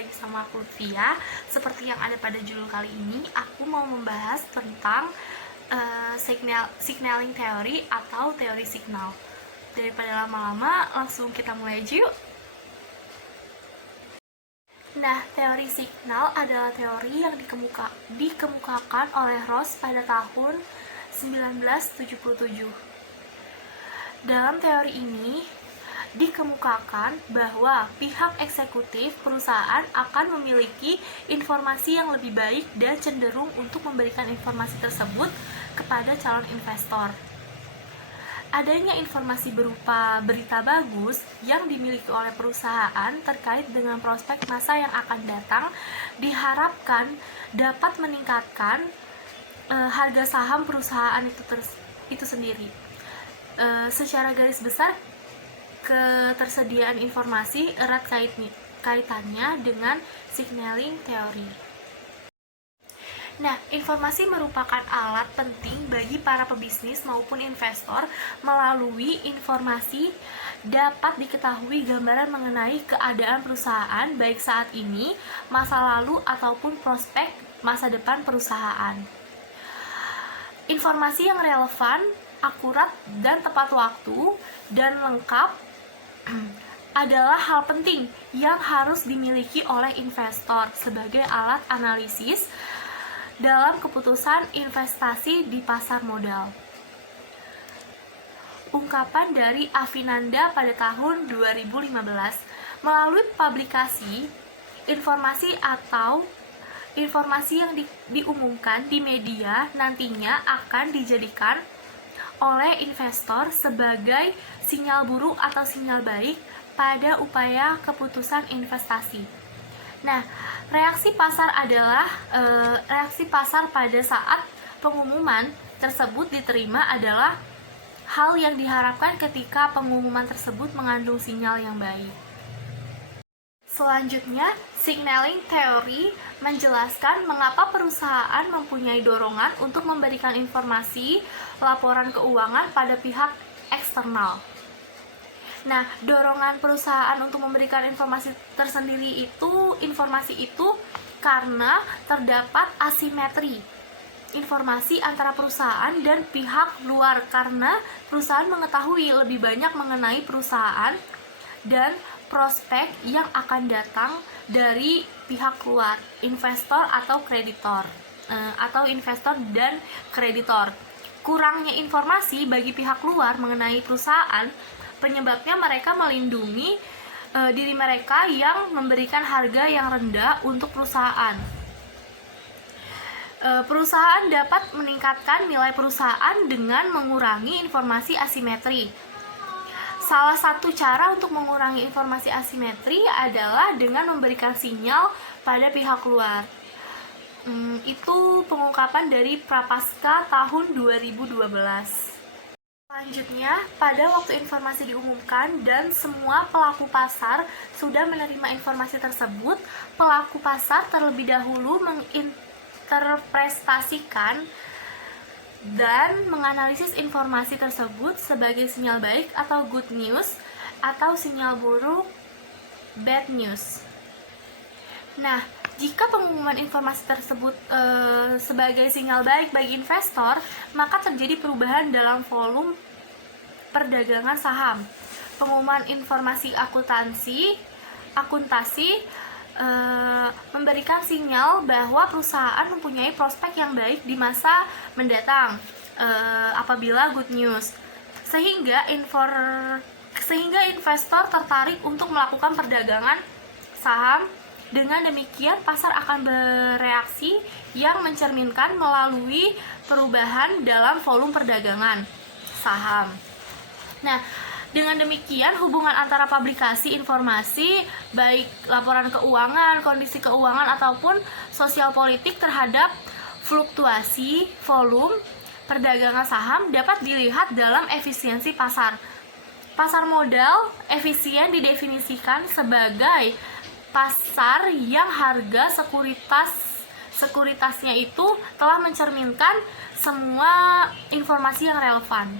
lagi sama aku Lutfia. Seperti yang ada pada judul kali ini, aku mau membahas tentang signaling theory atau teori signal. Daripada lama-lama, langsung kita mulai aja yuk. Nah, teori signal adalah teori yang dikemukakan oleh Ross pada tahun 1977. Dalam teori ini, dikemukakan bahwa pihak eksekutif perusahaan akan memiliki informasi yang lebih baik dan cenderung untuk memberikan informasi tersebut kepada calon investor. Adanya informasi berupa berita bagus yang dimiliki oleh perusahaan terkait dengan prospek masa yang akan datang diharapkan dapat meningkatkan harga saham perusahaan itu sendiri. Secara garis besar, ketersediaan informasi erat kaitannya dengan signaling theory. Nah, informasi merupakan alat penting bagi para pebisnis maupun investor. Melalui informasi dapat diketahui gambaran mengenai keadaan perusahaan baik saat ini, masa lalu, ataupun prospek masa depan perusahaan. Informasi yang relevan, akurat, dan tepat waktu dan lengkap adalah hal penting yang harus dimiliki oleh investor sebagai alat analisis dalam keputusan investasi di pasar modal. Ungkapan dari Avinanda pada tahun 2015 melalui publikasi informasi atau informasi yang diumumkan di media nantinya akan dijadikan oleh investor sebagai sinyal buruk atau sinyal baik pada upaya keputusan investasi. Nah, reaksi pasar adalah reaksi pasar pada saat pengumuman tersebut diterima adalah hal yang diharapkan ketika pengumuman tersebut mengandung sinyal yang baik. Selanjutnya, signaling theory menjelaskan mengapa perusahaan mempunyai dorongan untuk memberikan informasi laporan keuangan pada pihak eksternal. Nah, dorongan perusahaan untuk memberikan informasi tersendiri informasi itu karena terdapat asimetri informasi antara perusahaan dan pihak luar, karena perusahaan mengetahui lebih banyak mengenai perusahaan dan prospek yang akan datang dari pihak luar, investor atau kreditor, atau investor dan kreditor. Kurangnya informasi bagi pihak luar mengenai perusahaan penyebabnya mereka melindungi diri mereka yang memberikan harga yang rendah untuk perusahaan. Perusahaan dapat meningkatkan nilai perusahaan dengan mengurangi informasi asimetri. Salah satu cara untuk mengurangi informasi asimetri adalah dengan memberikan sinyal pada pihak luar. Itu pengungkapan dari Prapaska tahun 2012. Selanjutnya, pada waktu informasi diumumkan dan semua pelaku pasar sudah menerima informasi tersebut, pelaku pasar terlebih dahulu menginterpretasikan dan menganalisis informasi tersebut sebagai sinyal baik atau good news atau sinyal buruk bad news. Nah, jika pengumuman informasi tersebut sebagai sinyal baik bagi investor, maka terjadi perubahan dalam volume perdagangan saham. Pengumuman informasi akuntansi memberikan sinyal bahwa perusahaan mempunyai prospek yang baik di masa mendatang apabila good news, sehingga investor tertarik untuk melakukan perdagangan saham. Dengan demikian, pasar akan bereaksi yang mencerminkan melalui perubahan dalam volume perdagangan saham. Nah, dengan demikian hubungan antara publikasi informasi, baik laporan keuangan, kondisi keuangan, ataupun sosial politik terhadap fluktuasi volume perdagangan saham dapat dilihat dalam efisiensi pasar. Pasar modal efisien didefinisikan sebagai pasar yang harga sekuritasnya itu telah mencerminkan semua informasi yang relevan.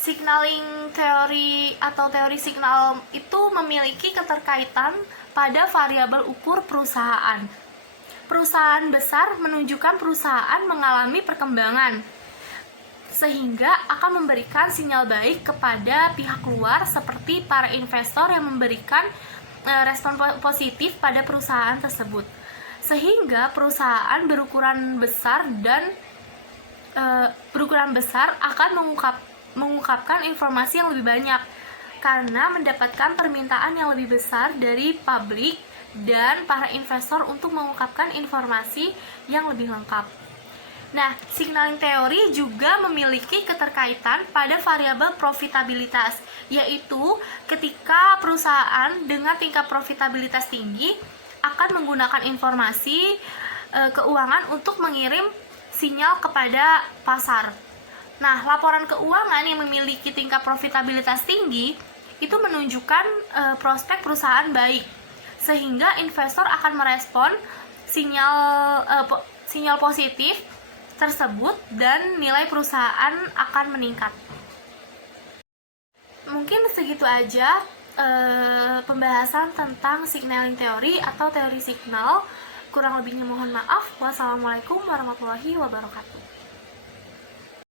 Signaling teori atau teori signal itu memiliki keterkaitan pada variabel ukur perusahaan. Perusahaan besar menunjukkan perusahaan mengalami perkembangan, sehingga akan memberikan sinyal baik kepada pihak luar seperti para investor yang memberikan respon positif pada perusahaan tersebut. Sehingga perusahaan berukuran besar akan mengungkapkan informasi yang lebih banyak karena mendapatkan permintaan yang lebih besar dari publik dan para investor untuk mengungkapkan informasi yang lebih lengkap. Nah, signaling teori juga memiliki keterkaitan pada variabel profitabilitas, yaitu ketika perusahaan dengan tingkat profitabilitas tinggi akan menggunakan informasi keuangan untuk mengirim sinyal kepada pasar. Nah, laporan keuangan yang memiliki tingkat profitabilitas tinggi itu menunjukkan prospek perusahaan baik, sehingga investor akan merespon sinyal positif tersebut dan nilai perusahaan akan meningkat. Mungkin segitu aja pembahasan tentang signaling teori atau teori signal. Kurang lebihnya mohon maaf. Wassalamualaikum warahmatullahi wabarakatuh.